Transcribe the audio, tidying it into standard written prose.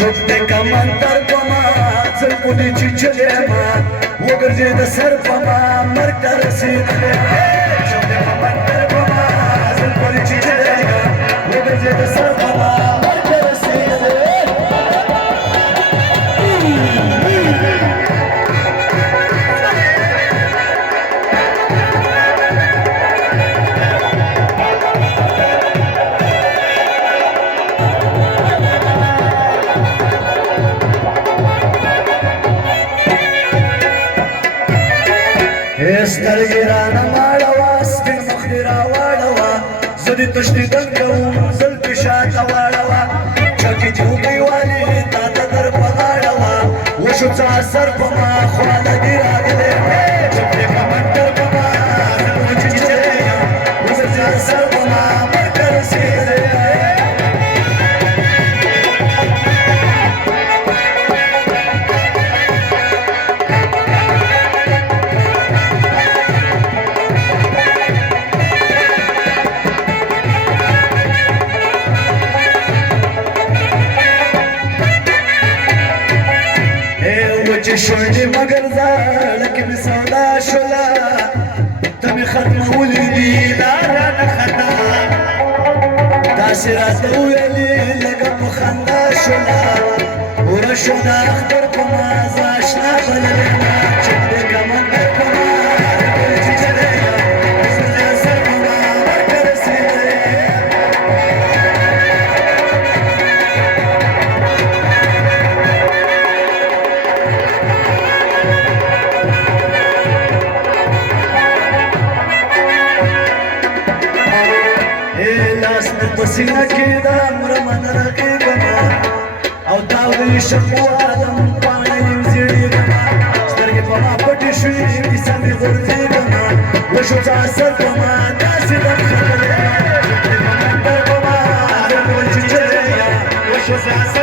چوپتے کا منتر پما زل پولی چی چلے ما وگرزے دا سر پما مرکتا رسید لے چوپتے کا منتر پما زل پولی چی چلے ما وگرزے دا سر پما مرکتا رسید لے سترګې رانه ماړوه سپین مخ دې راواړوه زه دې تشدیدن کوم زلفې شاته واړوه چکې دې وګیوالې تا ته در په غاړه وه وشو څه اثر په ما خواله دې راغلی چپې کمنډر په ما زلفې چیچلی یم وګرځې اثر په ما مرګه رسېدلی چې شونډې مګر زړه مې سودا شوله ته مې ختمولې دي لاره نه خطا داسې راته وویلې لږه په خندا شوله وره شو د اختر په ما زه اشنا بللې ما چې دې کمنډر په ما چیچلی یم زلفې اثر په ما مرګه رسېدلی پسینه کې دا مرمه نه رغېږمه او تاویې شموالم پاڼه یم زیړېږمه سترګې په ما پټې شوې کیسه مې غورځېږمه وشو څه اثر په ما داسې دم ختلی یم په منډر په ما زه چیچلی یم وشو څه اثر